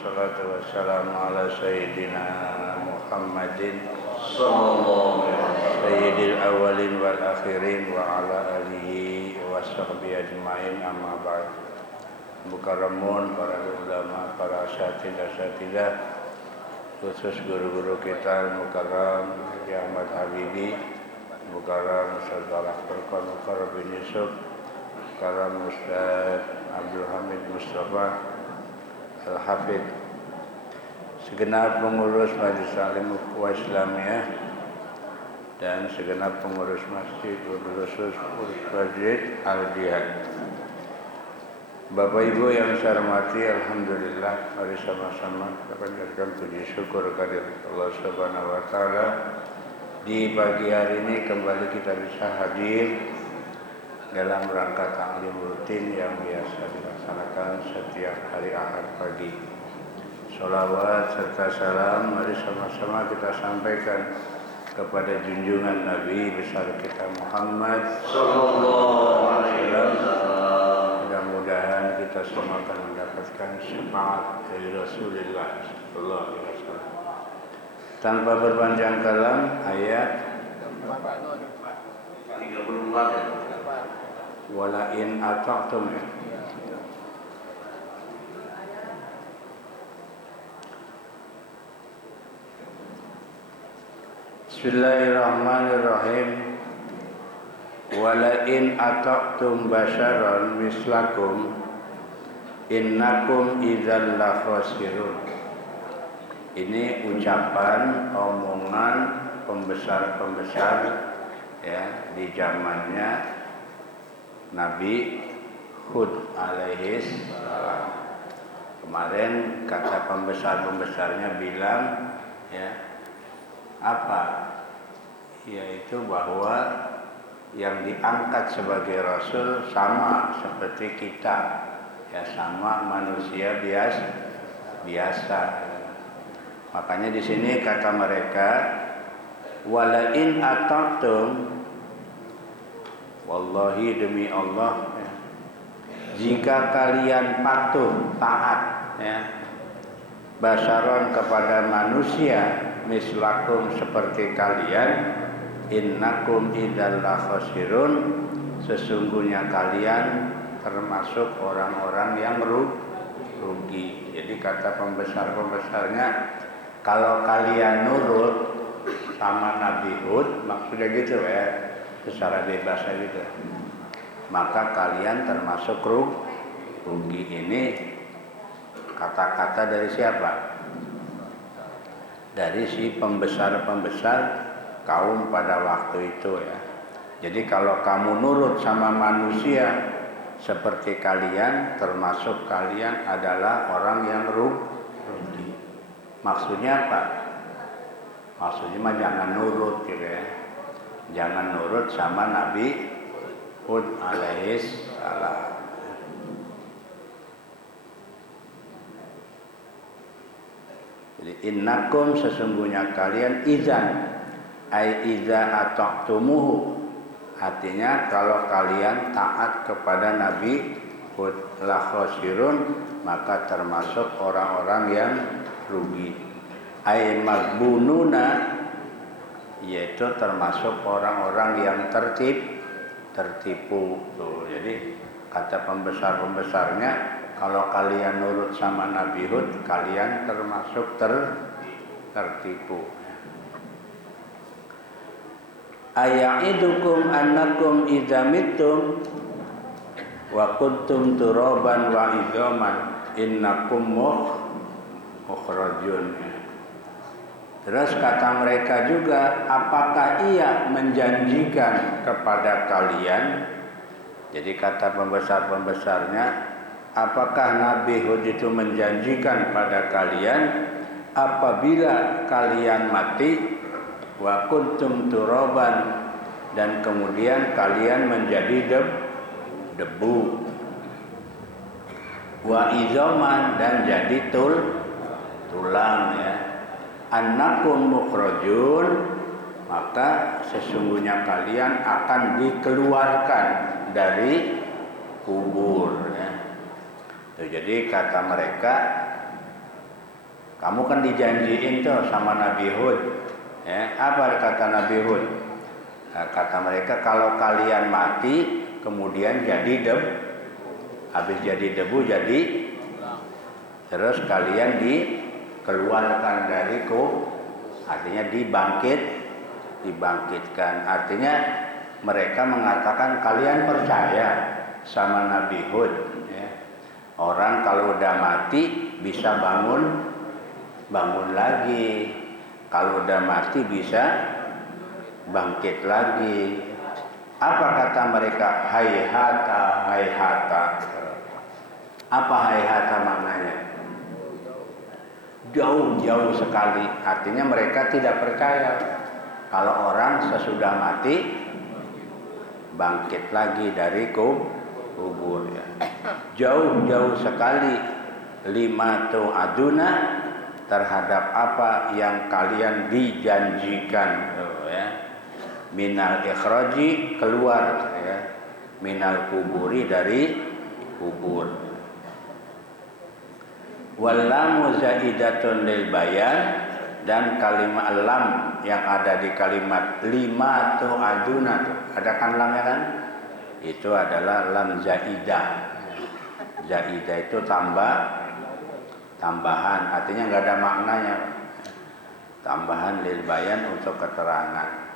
wassalatu wassalamu ala sayyidina Muhammadin sayyidil awalin wal akhirin wa ala alihi wa sahbihi ajma'in, amma ba'd. Mukarramun, para ulama, para asatidah, khusus guru-guru kita, Mukarram Ki Ahmad Habibi, Mukarram Ustaz Al-Furqan, Mukarram bin Yusuf, Mukarram Ustaz Abdul Hamid Mustafa Al-Hafidh, segenap pengurus Majelis Taklim Ukhuwah Islamiyah dan segenap pengurus Masjid Khusus Masjid Al-Jihad. Bapak Ibu yang saya hormati, alhamdulillah, mari sama-sama kita panjatkan puji syukur kehadirat Allah Subhanahu wa taala. Di pagi hari ini kembali kita bisa hadir dalam rangka taklim rutin yang biasa dilaksanakan setiap hari Ahad pagi. Sholawat serta salam mari sama-sama kita sampaikan kepada junjungan Nabi besar kita Muhammad sallallahu alaihi wasallam. Mudah-mudahan kita semua akan mendapatkan syafaat dari Rasulullah sallallahu alaihi wasallam. Tanpa berpanjang kalam, ayat 34. Wala in ata'tum. Bismillahirrahmanirrahim. Wala in ata'tum basyaran mislakum innakum idzal la khasirun. Ini ucapan, omongan pembesar-pembesar ya di zamannya Nabi Hud alaihi salam. Kemarin kata pembesar-pembesarnya bilang ya apa? Yaitu bahwa yang diangkat sebagai rasul sama seperti kita, ya sama manusia biasa. Makanya di sini kata mereka, wala in ata'tum, wallahi demi Allah, ya, jika kalian patuh taat, ya, basyaron kepada manusia, mislakum seperti kalian, innakum idzal la khasirun, sesungguhnya kalian termasuk orang-orang yang rugi. Jadi kata pembesar-pembesarnya, kalau kalian nurut sama Nabi Hud, maksudnya gitu ya, secara bebas gitu, maka kalian termasuk rugi. Ini kata-kata dari siapa? Dari si pembesar-pembesar kaum pada waktu itu ya. Jadi kalau kamu nurut sama manusia seperti kalian, termasuk kalian adalah orang yang rugi. Maksudnya apa? Maksudnya mah jangan nurut gitu ya. Jangan nurut sama Nabi Hud alaihi salam. Jadi innakum sesungguhnya kalian izan ai iza ata'tumuhu, artinya kalau kalian taat kepada Nabi Hud la khasirun, maka termasuk orang-orang yang rugi. Ai magbununa, yaitu termasuk orang-orang yang tertipu. Tuh, jadi kata pembesar-pembesarnya, kalau kalian nurut sama Nabi Hud, kalian termasuk tertipu. Aya'idukum annakum idza mittum wa kuntum turaban wa idzaman innakum mukhrajun. Terus kata mereka juga, apakah ia menjanjikan kepada kalian? Jadi kata pembesar-pembesarnya, apakah Nabi Hud itu menjanjikan pada kalian apabila kalian mati wa kuntum turaban, dan kemudian kalian menjadi debu, wa idzaman, dan jadi tulang ya, annakum mukhrajun, maka sesungguhnya kalian akan dikeluarkan dari kubur ya. Jadi kata mereka, Kamu kan dijanjiin tuh sama Nabi Hud. Ya, apa kata Nabi Hud? Nah, kata mereka kalau kalian mati kemudian jadi debu, habis jadi debu jadi terus kalian dikeluarkan dari artinya dibangkitkan. Artinya mereka mengatakan kalian percaya sama Nabi Hud. Ya. Orang kalau udah mati bisa bangun lagi. Kalau udah mati bisa bangkit lagi. Apa kata mereka? Hayhata, hayhata. Apa hayhata maknanya? Jauh-jauh sekali. Artinya mereka tidak percaya kalau orang sesudah mati bangkit lagi dari kubur. Ya. Jauh-jauh sekali. Lima tu'aduna, terhadap apa yang kalian dijanjikan, ya. Minal ikhraji, keluar, ya. Minal kuburi, dari kubur. Wallamu zaidatun lil bayan, dan kalimat lam yang ada di kalimat lima tu'aduna, ada kan lamnya kan? Itu adalah lam zaidah. Zaidah itu tambahan, artinya nggak ada maknanya. Tambahan lil bayan untuk keterangan.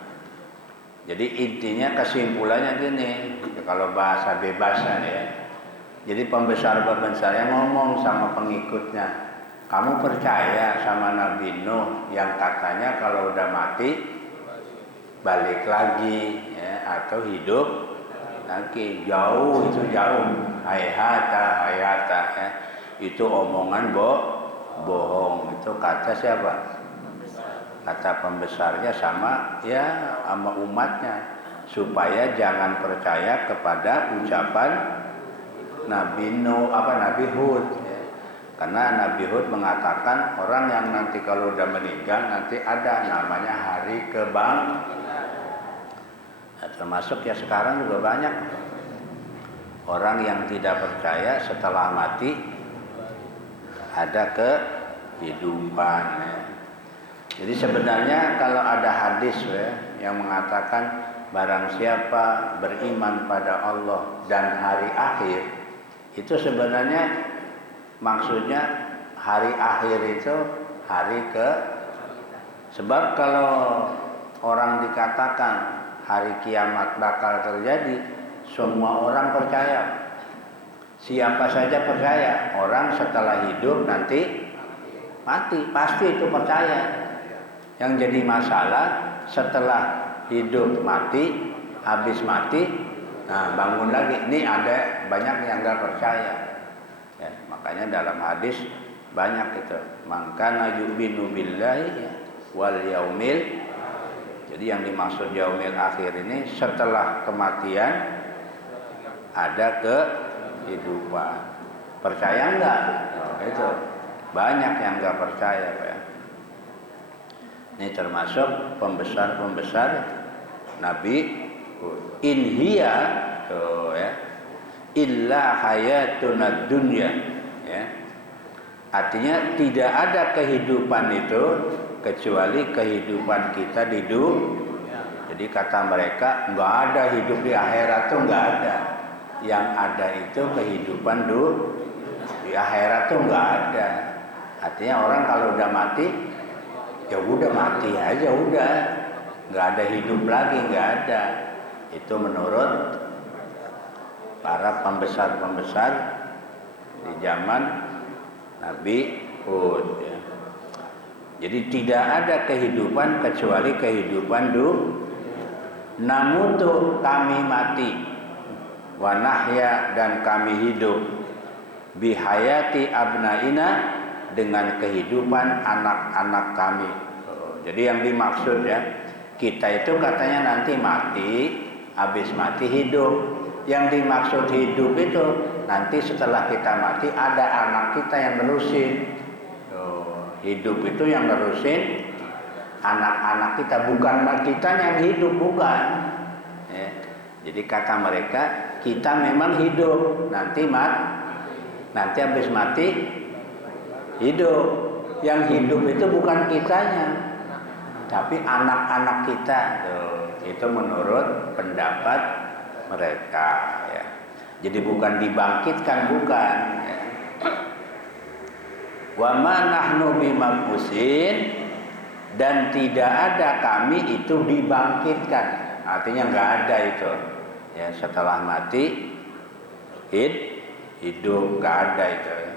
Jadi intinya kesimpulannya gini, kalau bahasa bebasnya ya. Jadi pembesar-pembesarnya ngomong sama pengikutnya, kamu percaya sama Nabi Nuh yang katanya kalau udah mati balik lagi, ya, atau hidup lagi? Jauh, itu jauh. Hayhata, hayhata, ya. Itu omongan bohong. Itu kata siapa? Kata pembesarnya sama umatnya, supaya jangan percaya kepada ucapan Nabi Hud, ya. Karena Nabi Hud mengatakan orang yang nanti kalau udah meninggal nanti ada namanya hari kebangkitan. Nah, termasuk ya sekarang juga banyak orang yang tidak percaya setelah mati ada kehidupan, ya. Jadi sebenarnya kalau ada hadis, ya, yang mengatakan barang siapa beriman pada Allah dan hari akhir, itu sebenarnya maksudnya hari akhir itu sebab kalau orang dikatakan hari kiamat bakal terjadi, semua orang percaya. Siapa saja percaya. Orang setelah hidup nanti mati, pasti itu percaya. Yang jadi masalah setelah hidup mati, habis mati, nah bangun lagi. Ini ada banyak yang nggak percaya. Ya, makanya dalam hadis banyak itu. Mangkana yu'minu billahi wal yaumil. Jadi yang dimaksud yaumil akhir ini setelah kematian ada kehidupan. Percaya enggak? Nah, itu banyak yang enggak percaya, Pak, ya. Ini termasuk pembesar-pembesar Nabi inhiya, ya, illa hayatuna dunya, ya. Artinya tidak ada kehidupan itu kecuali kehidupan kita di dunia. Jadi kata mereka nggak ada hidup di akhirat, tuh nggak ada. Yang ada itu kehidupan di akhirat tuh nggak ada. Artinya orang kalau udah mati, ya udah mati aja, udah nggak ada hidup lagi, nggak ada. Itu menurut para pembesar-pembesar di zaman Nabi Hud, ya. Jadi tidak ada kehidupan kecuali kehidupan namutu, kami mati, wanahya, dan kami hidup, bihayati abnaina, dengan kehidupan anak-anak kami. Jadi yang dimaksud, ya, kita itu katanya nanti mati, habis mati hidup. Yang dimaksud hidup itu nanti setelah kita mati ada anak kita yang nerusin. Hidup itu yang nerusin anak-anak kita, bukan kita yang hidup, bukan, ya. Jadi kata mereka kita memang hidup, nanti habis mati hidup. Yang hidup itu bukan kitanya, tapi anak-anak kita. Tuh, itu menurut pendapat mereka ya. Jadi bukan dibangkitkan, bukan ya. Wa ma nahnu bimab'utsin, dan tidak ada kami itu dibangkitkan. Artinya nggak ada itu ya, setelah mati hidup, nggak ada itu ya.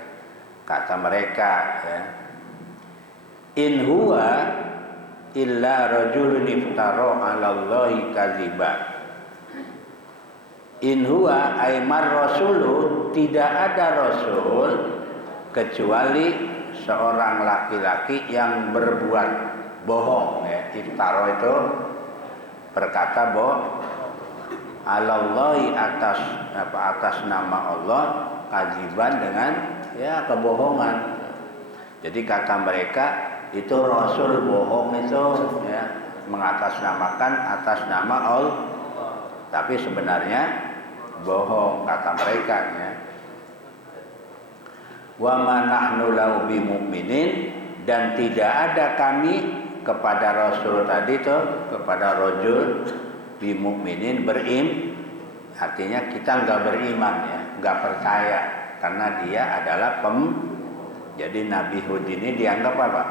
Kata mereka ya, in huwa illa rajulun iftara 'ala Allahi kadziba. In huwa aymar rasulu, tidak ada rasul kecuali seorang laki-laki yang berbuat bohong ya. Iftara itu berkata bohong, 'ala Allahi, atas nama Allah, kadziban, dengan ya kebohongan. Jadi kata mereka itu rasul bohong itu ya, mengatasnamakan atas nama Allah, tapi sebenarnya bohong kata mereka ya. Wa ma nahnu lahu bimu'minin, dan tidak ada kami kepada rasul tadi tuh, kepada rajul bimu'minin, artinya kita enggak beriman ya, enggak percaya, karena dia adalah jadi Nabi Hud ini dianggap apa?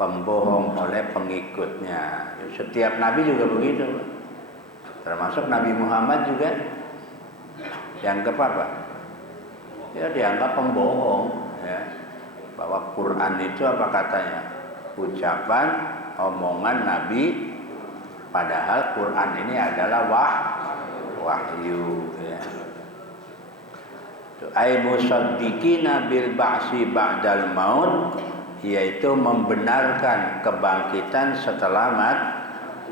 Pembohong oleh pengikutnya. Setiap nabi juga begitu, termasuk Nabi Muhammad juga dianggap apa? Ya dianggap pembohong ya. Bahwa Quran itu apa katanya? Ucapan, omongan Nabi, padahal Quran ini adalah wahyu ya. Ai musaddiqina bil ba'si ba'dal maut, yaitu membenarkan kebangkitan setelah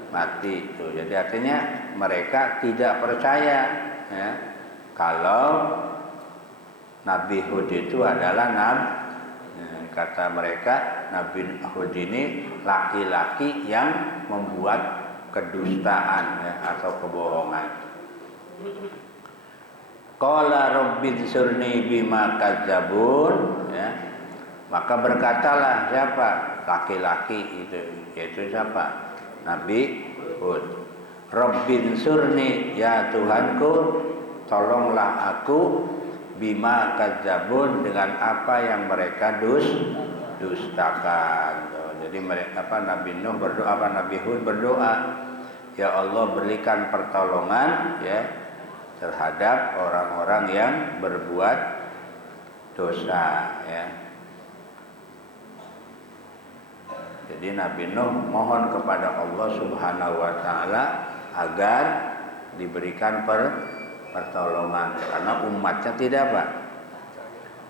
mati itu. Jadi artinya mereka tidak percaya ya, kalau Nabi Hud itu adalah kata mereka Nabi Hud ini laki-laki yang membuat kedustaan ya, atau kebohongan. Qala rabbidzurni bima kadzabun ya. Maka berkatalah siapa? Laki-laki itu, yaitu siapa? Nabi Hud. Rabbidzurni, ya Tuhanku, tolonglah aku, bima kadzabun, dengan apa yang mereka dustakan. Jadi mereka Nabi Nuh berdoa, Nabi Hud berdoa, ya Allah berikan pertolongan ya terhadap orang-orang yang berbuat dosa ya. Jadi Nabi Nuh mohon kepada Allah Subhanahu wa taala agar diberikan pertolongan, karena umatnya tidak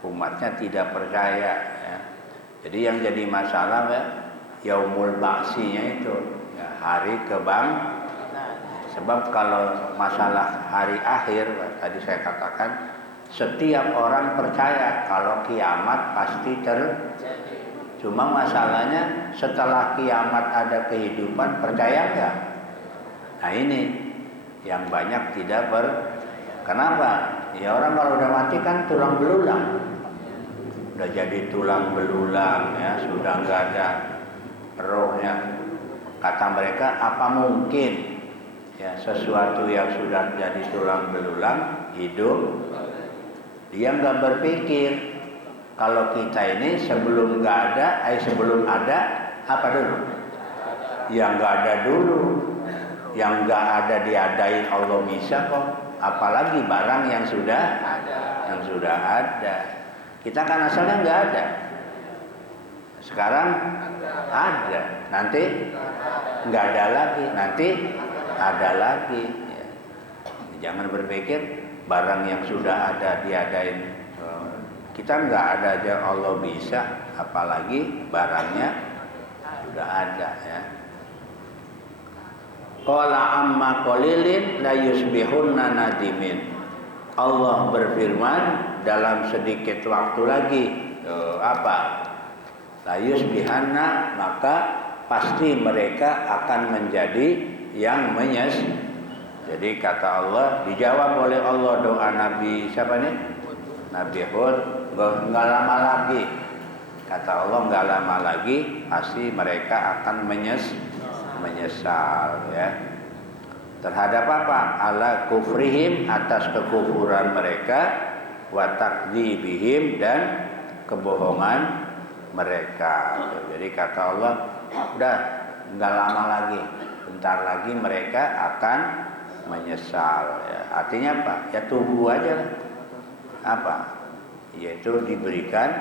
umatnya tidak percaya ya. Jadi yang jadi masalah ya, yaumul ba'sinya itu ya, hari sebab kalau masalah hari akhir tadi saya katakan, setiap orang percaya kalau kiamat pasti terjadi. Cuma masalahnya setelah kiamat ada kehidupan, percaya enggak? Nah ini yang banyak tidak Kenapa? Ya orang kalau udah mati kan tulang belulang, udah jadi tulang belulang ya, sudah enggak ada rohnya. Kata mereka, apa mungkin ya sesuatu yang sudah jadi tulang belulang hidup? Dia enggak berpikir kalau kita ini sebelum sebelum ada apa dulu? Yang enggak ada dulu, yang enggak ada diadain Allah bisa kok. Apalagi barang yang sudah ada. Kita kan asalnya enggak ada. Sekarang ada, nanti enggak ada lagi, nanti ada lagi ya. Jangan berpikir barang yang sudah ada diadain. Kita enggak ada aja Allah bisa, apalagi barangnya sudah ada ya. Qala amma qalilin la yusbihunna nadimin. Allah berfirman, dalam sedikit waktu lagi la yusbihanna, maka pasti mereka akan menjadi yang Jadi kata Allah, dijawab oleh Allah doa Nabi siapa nih? Nabi Hud, enggak lama lagi kata Allah nggak lama lagi pasti mereka akan menyesal ya. Terhadap apa? Ala kufrihim, atas kekufuran mereka, wa takdzibihim, dan kebohongan mereka. Jadi kata Allah, udah nggak lama lagi, bentar lagi mereka akan menyesal ya. Artinya apa? Ya tunggu aja lah. Apa? Yaitu diberikan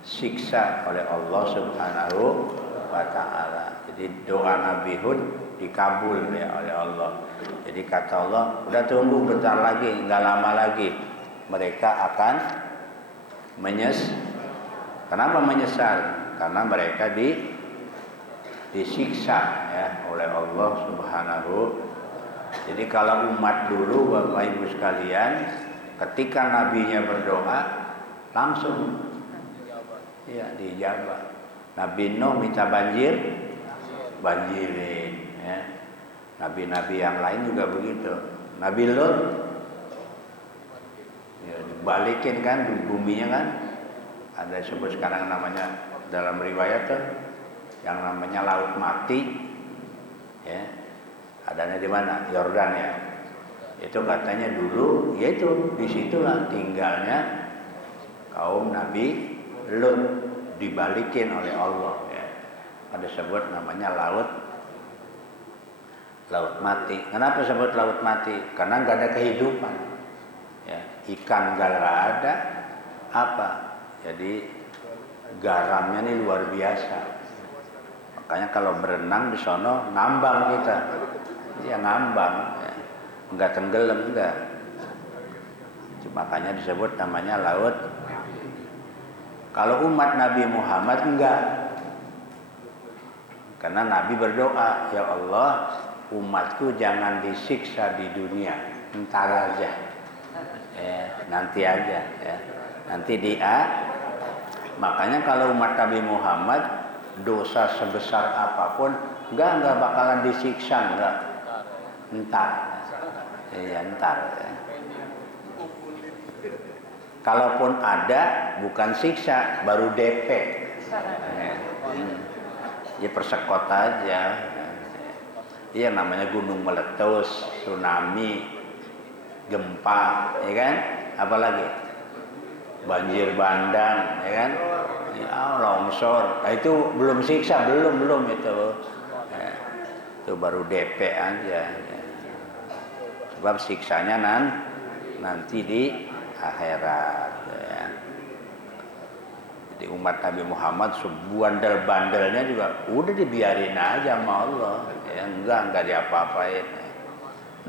siksa oleh Allah Subhanahu wa ta'ala. Jadi doa Nabi Hud dikabul ya oleh Allah. Jadi kata Allah, udah tunggu bentar lagi, nggak lama lagi mereka akan Kenapa menyesal? Karena mereka disiksa ya oleh Allah Subhanahu. Jadi kalau umat dulu Bapak Ibu sekalian, ketika nabinya berdoa langsung ya dijabah. Nabi Nuh minta banjirin ya. Nabi-nabi yang lain juga begitu. Nabi Lut ya dibalikin kan buminya kan. Ada disebut sekarang namanya dalam riwayat tuh yang namanya laut mati ya. Adanya di mana? Yordan ya. Itu katanya dulu yaitu disitulah tinggalnya kaum Nabi Lut, dibalikin oleh Allah ya. Ada sebut namanya laut mati. Kenapa sebut laut mati? Karena nggak ada kehidupan ya. Ikan nggak ada, apa? Jadi garamnya ini luar biasa. Makanya kalau berenang di sono ngambang kita. Ya ngambang ya. Enggak tenggelam enggak. Makanya disebut namanya laut. Kalau umat Nabi Muhammad enggak. Karena Nabi berdoa, ya Allah, umatku jangan disiksa di dunia, entar aja. Nanti aja ya. Nanti makanya kalau umat Nabi Muhammad dosa sebesar apapun enggak bakalan disiksa enggak. Entar. Ya entar ya. Kalaupun ada bukan siksa, baru DP. Ya persekot aja. Iya namanya gunung meletus, tsunami, gempa, ya kan? Apalagi banjir bandang, ya kan? Ya, longsor. Nah, itu belum siksa, belum itu. Ya, itu baru DP aja. Ya. Sebab siksanya nanti di akhirat. Ya. Jadi umat Nabi Muhammad sebandel-bandelnya juga udah dibiarin aja sama Allah. Ya, enggak diapa-apain.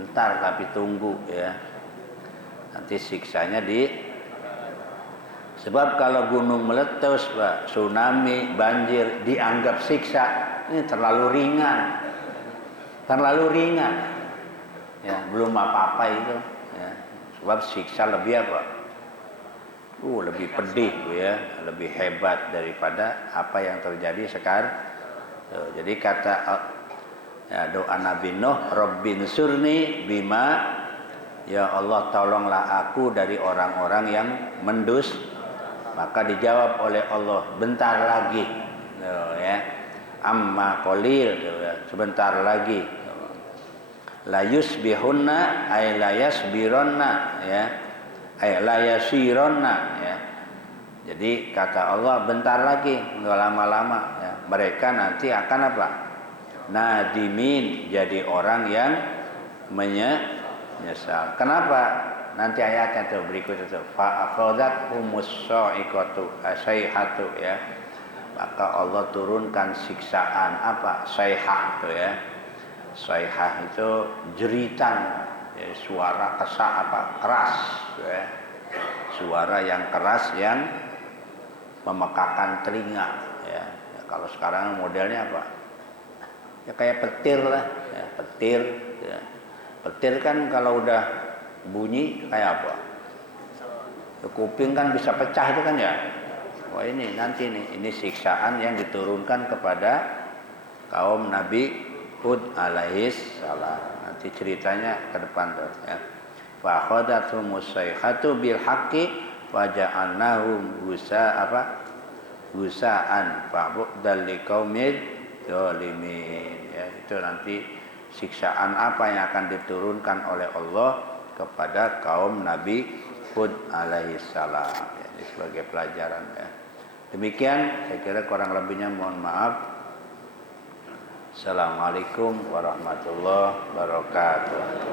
Ntar tapi tunggu ya. Nanti siksanya sebab kalau gunung meletus, Pak, tsunami, banjir dianggap siksa, ini terlalu ringan. Ya, belum apa-apa itu ya. Sebab siksa lebih apa? Lebih pedih ya, lebih hebat daripada apa yang terjadi sekarang. Jadi kata ya, doa Nabi Nuh, Rabbin surni bima, ya Allah tolonglah aku dari orang-orang yang maka dijawab oleh Allah, bentar lagi ya, amma qalil ya, sebentar lagi, la yusbihunna ay la yasbironna ya, ay la yasironna ya. Jadi kata Allah bentar lagi, enggak lama-lama ya, mereka nanti akan apa? Nadimin, jadi orang yang menyesal. Kenapa? Nanti ayatnya tuh berikut itu. Fa akhadhat humus-sa'iqatu asayhatu ya. Maka Allah turunkan siksaan apa? Sayhah tuh ya. Sayhah itu jeritan ya, suara keras ya. Suara yang keras yang memekakan telinga ya. Kalau sekarang modelnya apa? Ya kayak petir lah ya, petir ya. Petir kan kalau udah bunyi kayak apa? Kuping kan bisa pecah itu kan ya. Wah ini nanti ini siksaan yang diturunkan kepada kaum Nabi Hud alaihis salam. Nanti ceritanya ke depan tuh ya. Fa akhadathum musayhatu bil haqqi wa ja'alnahum gusaan fa'bu'dal liqaumid dzalimin. Ya, itu nanti siksaan apa yang akan diturunkan oleh Allah kepada kaum Nabi Hud alaihissalam. Ya, ini sebagai pelajaran ya. Demikian saya kira kurang lebihnya mohon maaf. Assalamualaikum warahmatullahi wabarakatuh.